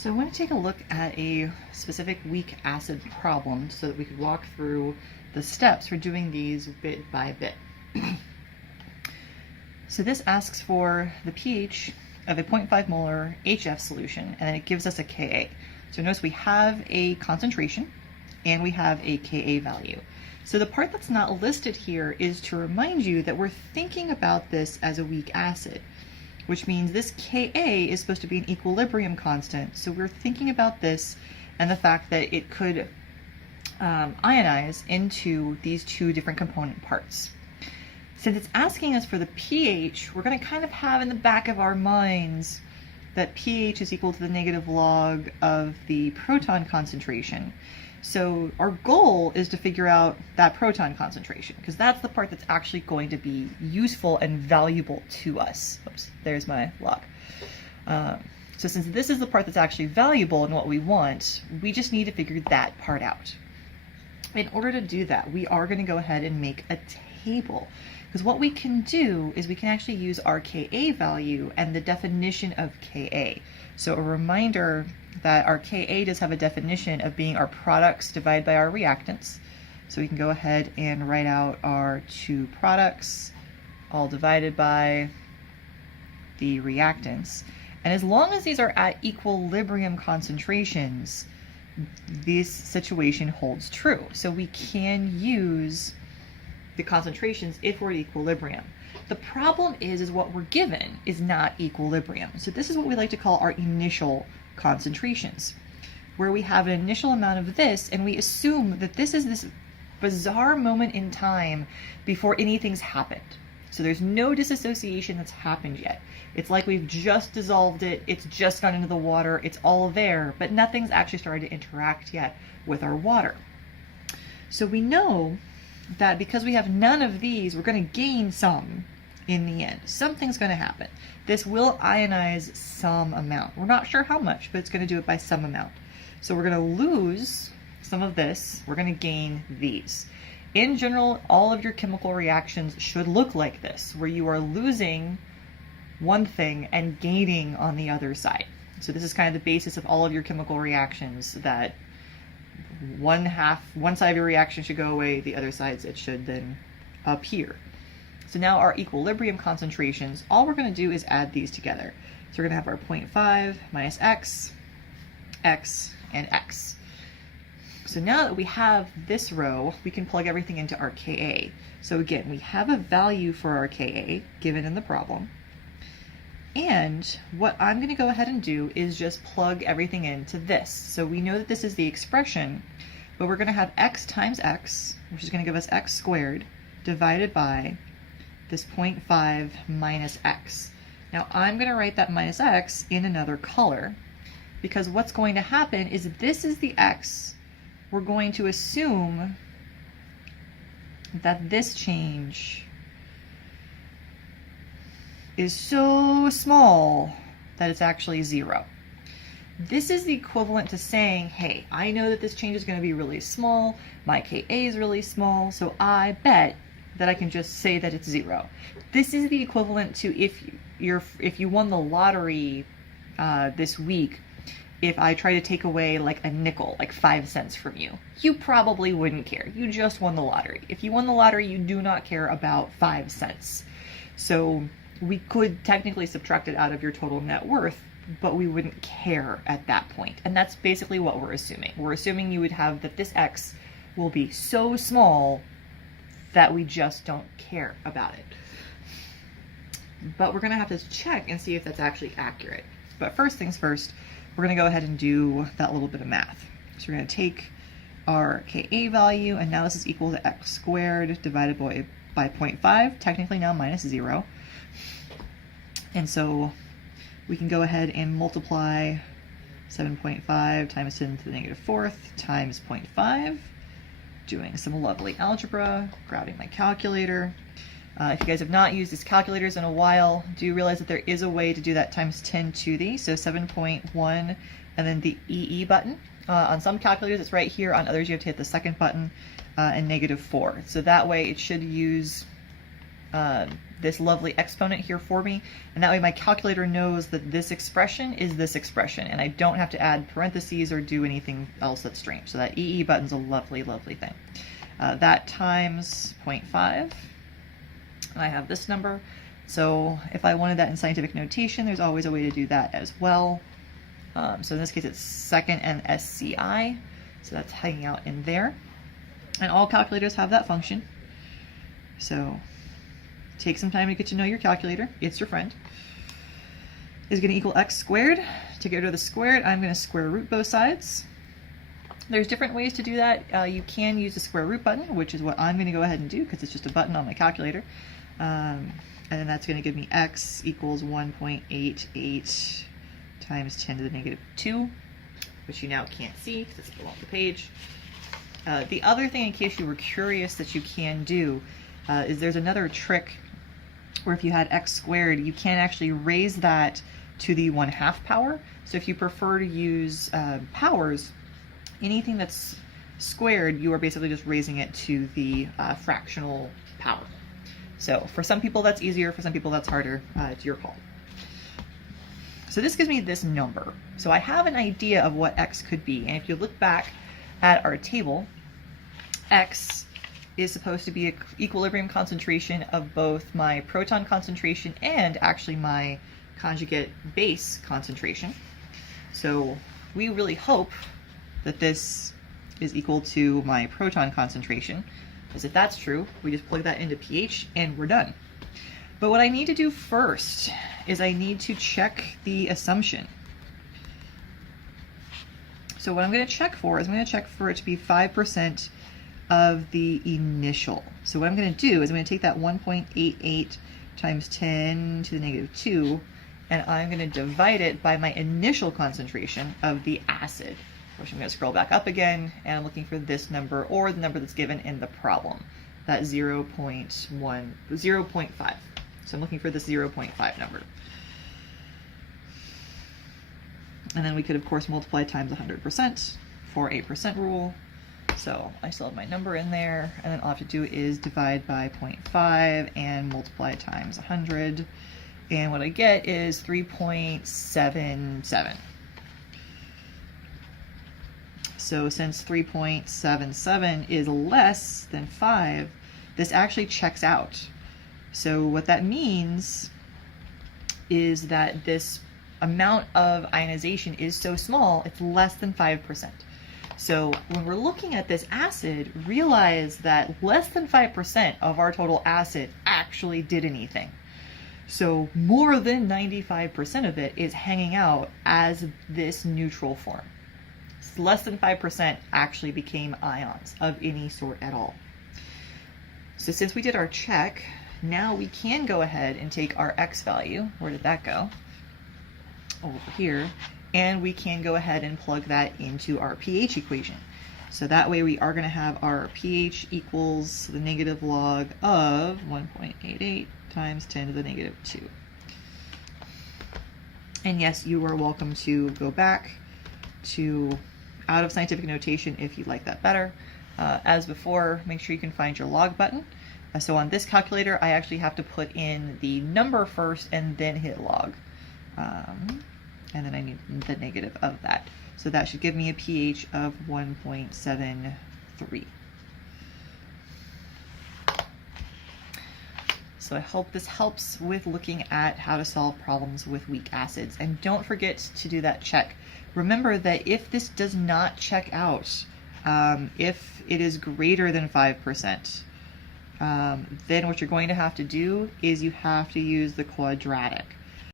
So I want to take a look at a specific weak acid problem so that we could walk through the steps for doing these bit by bit. So this asks for the pH of a 0.5 molar HF solution, and then it gives us a Ka. So notice we have a concentration and we have a Ka value. So the part that's not listed here is to remind you that we're thinking about this as a weak acid, which means this Ka is supposed to be an equilibrium constant. So we're thinking about this and the fact that it could ionize into these two different component parts. Since it's asking us for the pH, we're going to kind of have in the back of our minds that pH is equal to the negative log of the proton concentration. So our goal is to figure out that proton concentration, because that's the part that's actually going to be useful and valuable to us. Oops, there's my log. So since this is the part that's actually valuable and what we want, we just need to figure that part out. In order to do that, we are going to go ahead and make a table, because what we can do is we can actually use our Ka value and the definition of Ka. So a reminder that our Ka does have a definition of being our products divided by our reactants. So we can go ahead and write out our two products all divided by the reactants. And as long as these are at equilibrium concentrations, this situation holds true. So we can use the concentrations if we're at equilibrium. The problem is what we're given is not equilibrium. So this is what we like to call our initial concentrations, where we have an initial amount of this and we assume that this is this bizarre moment in time before anything's happened. So there's no disassociation that's happened yet. It's like we've just dissolved it, it's just gone into the water, it's all there, but nothing's actually started to interact yet with our water. So we know that because we have none of these, we're going to gain some in the end. Something's going to happen. This will ionize some amount. We're not sure how much, but it's going to do it by some amount. So we're going to lose some of this. We're going to gain these. In general, all of your chemical reactions should look like this, where you are losing one thing and gaining on the other side. So this is kind of the basis of all of your chemical reactions, that one side of your reaction should go away, the other sides it should then appear. So now our equilibrium concentrations, all we're going to do is add these together. So we're going to have our 0.5 minus x, x, and x. So now that we have this row, we can plug everything into our Ka. So again, we have a value for our Ka given in the problem. And what I'm going to go ahead and do is just plug everything into this. So we know that this is the expression, but we're going to have x times x, which is going to give us x squared, divided by this 0.5 minus x. Now I'm going to write that minus x in another color, because what's going to happen is this is the x. We're going to assume that this change is so small that it's actually 0. This is the equivalent to saying, hey, I know that this change is going to be really small, my Ka is really small, so I bet that I can just say that it's 0. This is the equivalent to if you won the lottery this week. If I try to take away like a nickel, like 5 cents from you, you probably wouldn't care. You just won the lottery. If you won the lottery, you do not care about 5 cents. So we could technically subtract it out of your total net worth, but we wouldn't care at that point. And that's basically what we're assuming. We're assuming you would have that this x will be so small that we just don't care about it. But we're going to have to check and see if that's actually accurate. But first things first, we're going to go ahead and do that little bit of math. So we're going to take our Ka value, and now this is equal to x squared divided by 0.5, technically now minus 0. And so we can go ahead and multiply 7.5 times 10 to the negative 4th times 0.5, doing some lovely algebra, grabbing my calculator. If you guys have not used these calculators in a while, do realize that there is a way to do that times 10 to the, so 7.1 and then the EE button. On some calculators it's right here, on others you have to hit the second button and -4. So that way it should use this lovely exponent here for me, and that way my calculator knows that this expression is this expression, and I don't have to add parentheses or do anything else that's strange. So that EE button's a lovely, lovely thing. That times 0.5, and I have this number. So if I wanted that in scientific notation, there's always a way to do that as well. So in this case, it's second and SCI, so that's hanging out in there. And all calculators have that function. So take some time to get to know your calculator. It's your friend. Is going to equal x squared. To get rid of the squared, I'm going to square root both sides. There's different ways to do that. You can use the square root button, which is what I'm going to go ahead and do because it's just a button on my calculator. And then that's going to give me x equals 1.88 times 10 to the negative 2, which you now can't see because it's below the page. The other thing, in case you were curious, that you can do is there's another trick where if you had x squared, you can actually raise that to the 1/2 power. So if you prefer to use powers, anything that's squared, you are basically just raising it to the fractional power. So for some people that's easier, for some people that's harder. It's your call. So this gives me this number. So I have an idea of what x could be, and if you look back at our table, x is supposed to be an equilibrium concentration of both my proton concentration and actually my conjugate base concentration. So we really hope that this is equal to my proton concentration, because if that's true, we just plug that into pH and we're done. But what I need to do first is I need to check the assumption. So what I'm going to check for is I'm going to check for it to be 5% of the initial. So what I'm going to do is I'm going to take that 1.88 times 10 to the negative 2, and I'm going to divide it by my initial concentration of the acid, which I'm going to scroll back up again, and I'm looking for this number or the number that's given in the problem, that 0.5. So I'm looking for this 0.5 number. And then we could, of course, multiply times 100% for a percent rule. So I still have my number in there, and then all I have to do is divide by 0.5 and multiply times 100. And what I get is 3.77. So since 3.77 is less than 5, this actually checks out. So what that means is that this amount of ionization is so small, it's less than 5%. So when we're looking at this acid, realize that less than 5% of our total acid actually did anything. So more than 95% of it is hanging out as this neutral form. So less than 5% actually became ions of any sort at all. So since we did our check, now we can go ahead and take our x value. Where did that go? Over here. And we can go ahead and plug that into our pH equation. So that way we are going to have our pH equals the negative log of 1.88 times 10 to the negative 2. And yes, you are welcome to go back to out of scientific notation if you'd like that better. As before, make sure you can find your log button. So on this calculator, I actually have to put in the number first and then hit log. And then I need the negative of that. So that should give me a pH of 1.73. So I hope this helps with looking at how to solve problems with weak acids. And don't forget to do that check. Remember that if this does not check out, if it is greater than 5%, then what you're going to have to do is you have to use the quadratic.